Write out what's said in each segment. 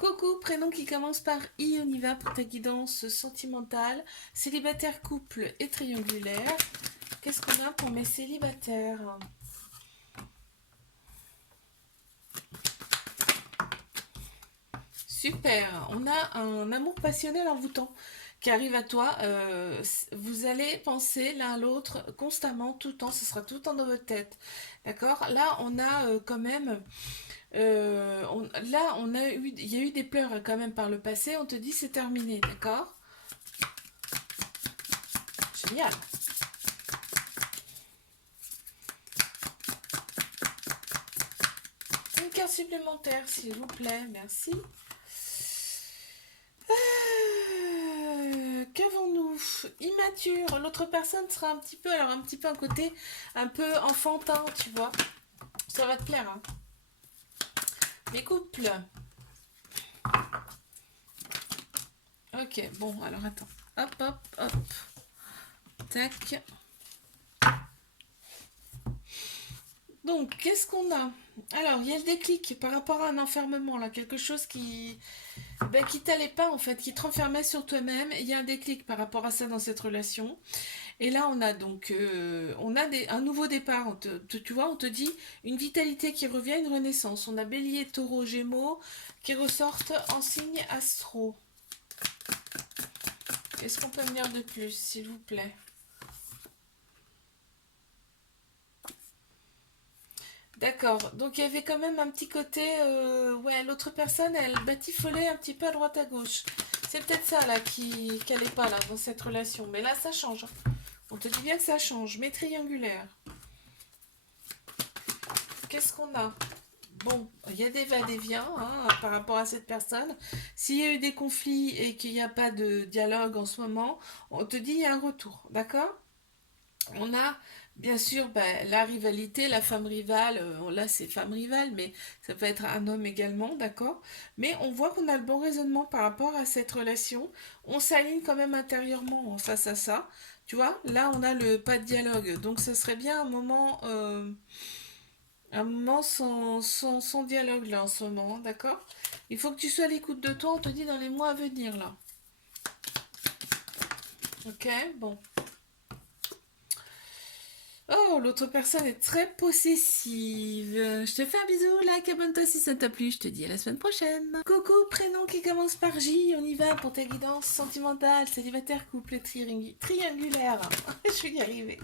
Coucou, prénom qui commence par I, on y va pour ta guidance sentimentale, célibataire, couple et triangulaire. Qu'est-ce qu'on a pour mes célibataires? Super, on a un amour passionnel envoûtant qui arrive à toi. Vous allez penser l'un à l'autre constamment, tout le temps, ce sera tout le temps dans votre tête. D'accord? Là, on a quand même là, il y a eu des pleurs hein, quand même par le passé. On te dit c'est terminé, d'accord? Génial. Une carte supplémentaire, s'il vous plaît, merci. Qu'avons-nous? Immature. L'autre personne sera un petit peu, alors un petit peu un côté un peu enfantin, tu vois. Ça va te plaire, hein. Les couples. Ok, bon, alors attends. Hop, hop, hop. Tac. Donc, qu'est-ce qu'on a? Alors, il y a le déclic par rapport à un enfermement, là, quelque chose qui t'allait pas, en fait, qui te renfermait sur toi-même. Il y a un déclic par rapport à ça dans cette relation. Et là, on a donc un nouveau départ. Tu vois, on te dit une vitalité qui revient, une renaissance. On a Bélier, Taureau, Gémeaux qui ressortent en signe astro. Est-ce qu'on peut venir de plus, s'il vous plaît? D'accord, donc il y avait quand même un petit côté, ouais, l'autre personne, elle batifolait un petit peu à droite à gauche. C'est peut-être ça là qui n'allait pas là dans cette relation, mais là ça change, hein. On te dit bien que ça change, mais triangulaire. Qu'est-ce qu'on a? Bon, il y a des va-et-vient hein, par rapport à cette personne. S'il y a eu des conflits et qu'il n'y a pas de dialogue en ce moment, on te dit il y a un retour, d'accord? On a bien sûr la rivalité, la femme rivale, là c'est femme rivale, mais ça peut être un homme également, d'accord? Mais on voit qu'on a le bon raisonnement par rapport à cette relation. On s'aligne quand même intérieurement face à ça. Tu vois, là on a le pas de dialogue, donc ça serait bien un moment sans dialogue là en ce moment, d'accord? Il faut que tu sois à l'écoute de toi, on te dit dans les mois à venir là. Ok, bon. Oh, l'autre personne est très possessive. Je te fais un bisou, like, abonne-toi si ça t'a plu. Je te dis à la semaine prochaine. Coucou, prénom qui commence par J. On y va pour ta guidance sentimentale, célibataire, couple triangulaire. Je vais y arriver.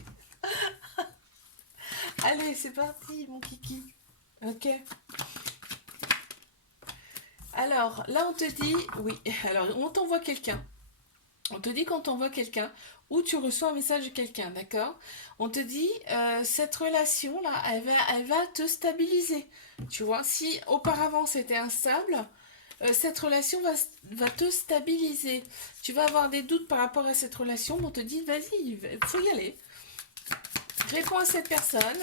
Allez, c'est parti, mon kiki. Ok. Alors, là, on te dit, oui. Alors, on t'envoie quelqu'un. On te dit quand t'envoie quelqu'un ou tu reçois un message de quelqu'un, d'accord? On te dit cette relation là, elle va te stabiliser. Tu vois, si auparavant c'était instable, cette relation va te stabiliser. Tu vas avoir des doutes par rapport à cette relation, mais on te dit vas-y, il faut y aller. Réponds à cette personne.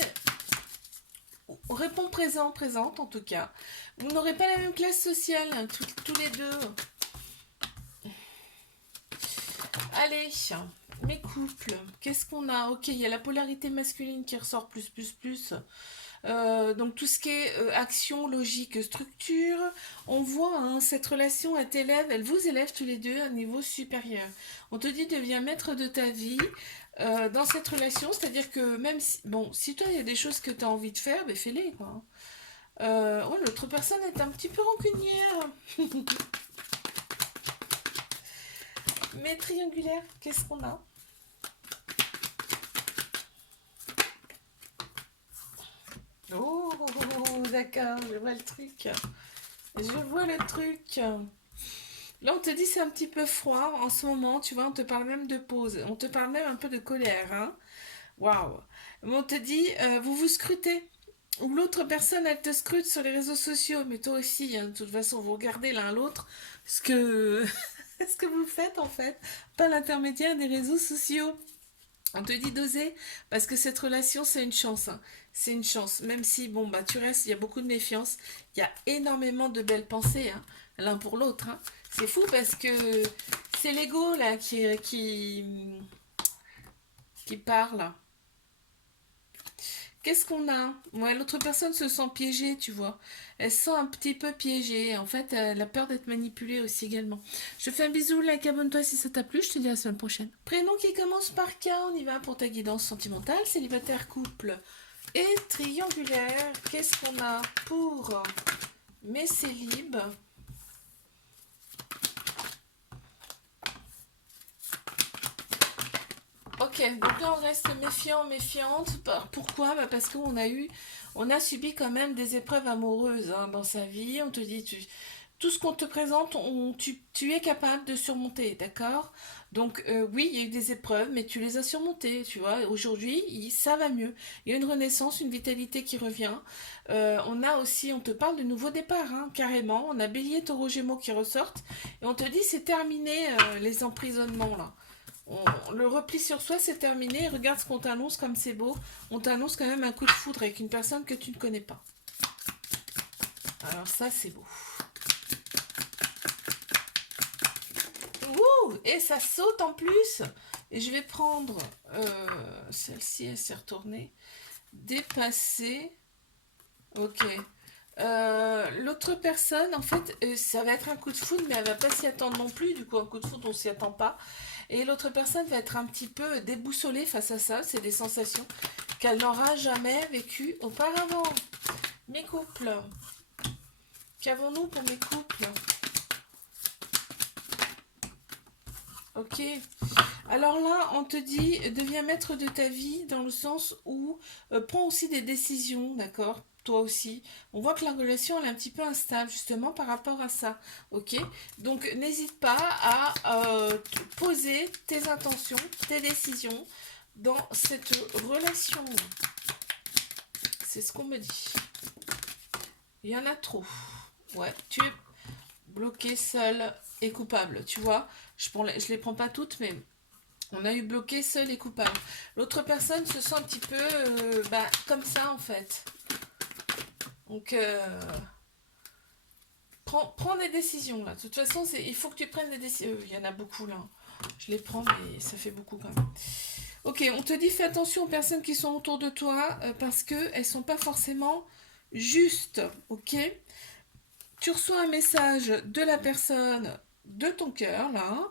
Réponds présent, présente en tout cas. Vous n'aurez pas la même classe sociale, hein, tous les deux. Allez, mes couples, qu'est-ce qu'on a? Ok, il y a la polarité masculine qui ressort plus, plus, plus. Donc tout ce qui est action, logique, structure, on voit hein, cette relation, elle vous élève tous les deux à un niveau supérieur. On te dit deviens maître de ta vie dans cette relation, c'est-à-dire que même si, bon, si toi il y a des choses que tu as envie de faire, ben fais-les quoi. Oh, l'autre personne est un petit peu rancunière. Mais triangulaire, qu'est-ce qu'on a? Oh, d'accord, je vois le truc. Je vois le truc. Là, on te dit c'est un petit peu froid en ce moment, tu vois, on te parle même de pause. On te parle même un peu de colère, hein. Waouh. Mais on te dit, vous vous scrutez. Ou l'autre personne, elle te scrute sur les réseaux sociaux, mais toi aussi, hein, de toute façon, vous regardez l'un l'autre ce que, ce que vous faites en fait, pas l'intermédiaire des réseaux sociaux. On te dit d'oser parce que cette relation, c'est une chance, hein. C'est une chance. Même si, bon, bah, tu restes, il y a beaucoup de méfiance. Il y a énormément de belles pensées, hein, l'un pour l'autre, hein. C'est fou parce que c'est l'ego, là, qui parle. Qu'est-ce qu'on a? Ouais, l'autre personne se sent piégée, tu vois. Elle se sent un petit peu piégée. En fait, elle a peur d'être manipulée aussi également. Je te fais un bisou, like, abonne-toi si ça t'a plu. Je te dis à la semaine prochaine. Prénom qui commence par K, on y va pour ta guidance sentimentale. Célibataire, couple et triangulaire. Qu'est-ce qu'on a pour mes célibes? Ok, donc là on reste méfiant, méfiante. Pourquoi? Bah parce on a subi quand même des épreuves amoureuses hein, dans sa vie. On te dit, tout ce qu'on te présente, tu es capable de surmonter, d'accord? Donc oui, il y a eu des épreuves, mais tu les as surmontées, tu vois. Aujourd'hui, ça va mieux. Il y a une renaissance, une vitalité qui revient. On a aussi, on te parle de nouveau départ, hein, carrément. On a Bélier, Taureau, Gémeaux qui ressortent. Et on te dit, c'est terminé les emprisonnements là. Le repli sur soi, c'est terminé. Regarde ce qu'on t'annonce comme c'est beau. On t'annonce quand même un coup de foudre avec une personne que tu ne connais pas. Alors ça, c'est beau. Ouh, et ça saute en plus. Et je vais prendre celle-ci, elle s'est retournée. Dépasser. Ok. L'autre personne, en fait, ça va être un coup de foudre, mais elle va pas s'y attendre non plus. Du coup, un coup de foudre, on s'y attend pas. Et l'autre personne va être un petit peu déboussolée face à ça. C'est des sensations qu'elle n'aura jamais vécues auparavant. Mes couples. Qu'avons-nous pour mes couples? Ok. Alors là, on te dit, deviens maître de ta vie dans le sens où prends aussi des décisions, d'accord? Toi aussi. On voit que la relation elle est un petit peu instable justement par rapport à ça, ok? Donc n'hésite pas à poser tes intentions, tes décisions dans cette relation. C'est ce qu'on me dit. Il y en a trop. Ouais, tu es bloqué, seul et coupable, tu vois? Je les prends pas toutes, mais on a eu bloqué seul et coupable. L'autre personne se sent un petit peu comme ça en fait. Donc prends des décisions là. De toute façon, il faut que tu prennes des décisions. Il y en a beaucoup là. Je les prends, mais ça fait beaucoup quand même. Ok, on te dit fais attention aux personnes qui sont autour de toi parce qu'elles ne sont pas forcément justes. Ok? Tu reçois un message de la personne de ton cœur là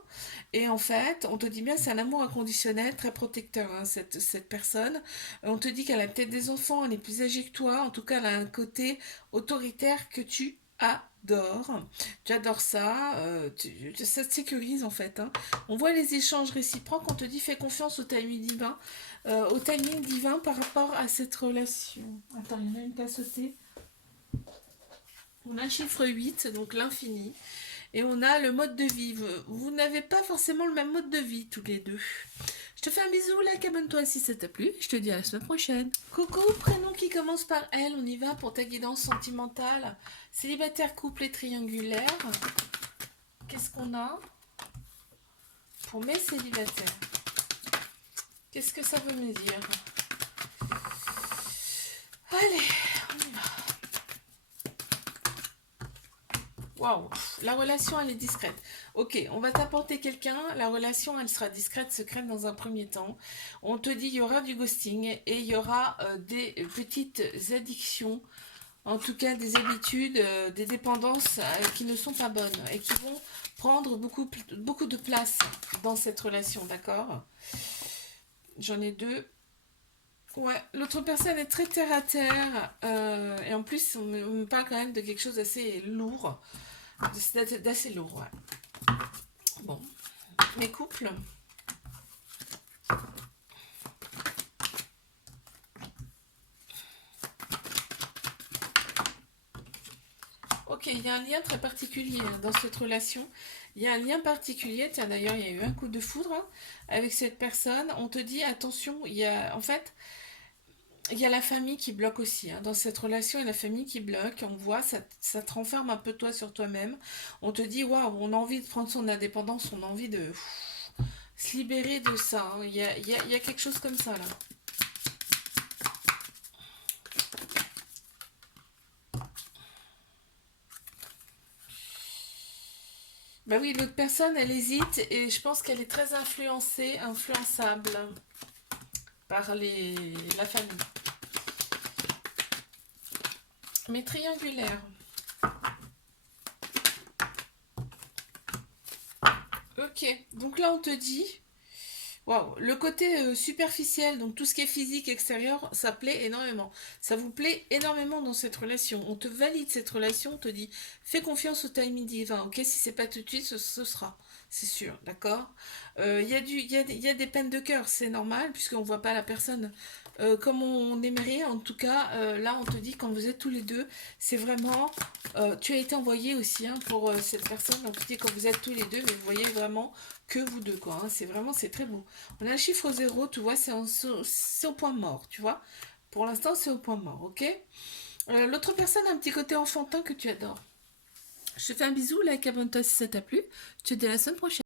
et en fait on te dit bien c'est un amour inconditionnel très protecteur hein, cette personne. On te dit qu'elle a peut-être des enfants, elle est plus âgée que toi, en tout cas elle a un côté autoritaire que tu adores. Tu adores ça, ça te sécurise en fait hein. On voit les échanges réciproques, on te dit fais confiance au timing divin par rapport à cette relation. Attends, il y en a une qui a sauté. On a le chiffre 8, donc l'infini. Et on a le mode de vie. Vous n'avez pas forcément le même mode de vie, tous les deux. Je te fais un bisou, like, abonne-toi si ça t'a plu. Je te dis à la semaine prochaine. Coucou, prénom qui commence par L. On y va pour ta guidance sentimentale. Célibataire, couple et triangulaire. Qu'est-ce qu'on a pour mes célibataires? Qu'est-ce que ça veut me dire? Allez, on y va. Waouh, la relation elle est discrète. Ok, on va t'apporter quelqu'un, la relation elle sera discrète, secrète dans un premier temps. On te dit il y aura du ghosting et il y aura des petites addictions, en tout cas des habitudes, des dépendances qui ne sont pas bonnes et qui vont prendre beaucoup de place dans cette relation, d'accord? J'en ai deux. Ouais, l'autre personne est très terre à terre et en plus on me parle quand même de quelque chose d'assez lourd. D'assez lourd, ouais. Bon, mes couples. Ok, il y a un lien très particulier dans cette relation. Il y a un lien particulier. Tiens, d'ailleurs, il y a eu un coup de foudre hein, avec cette personne. On te dit attention. En fait, il y a la famille qui bloque aussi. Hein. Dans cette relation, il y a la famille qui bloque. On voit, ça te renferme un peu toi sur toi-même. On te dit waouh, on a envie de prendre son indépendance. On a envie de se libérer de ça. Hein. Il y a quelque chose comme ça là. Bah oui, l'autre personne, elle hésite et je pense qu'elle est très influençable par la famille. mais triangulaire. Ok, donc là on te dit, waouh, le côté superficiel, donc tout ce qui est physique extérieur, ça plaît énormément. Ça vous plaît énormément dans cette relation. On te valide cette relation, on te dit, fais confiance au timing divin, ok? Si c'est pas tout de suite, ce sera, c'est sûr, d'accord? Il y a y a des peines de cœur, c'est normal, puisqu'on voit pas la personne comme on aimerait. En tout cas, là on te dit, quand vous êtes tous les deux, c'est vraiment, tu as été envoyé aussi hein, pour cette personne, on te dit quand vous êtes tous les deux, mais vous voyez vraiment que vous deux, quoi. Hein. C'est vraiment, c'est très beau. On a le chiffre 0, tu vois, c'est au point mort, tu vois. Pour l'instant, c'est au point mort, ok? L'autre personne a un petit côté enfantin que tu adores. Je te fais un bisou, like, abonne-toi si ça t'a plu. Je te dis à la semaine prochaine.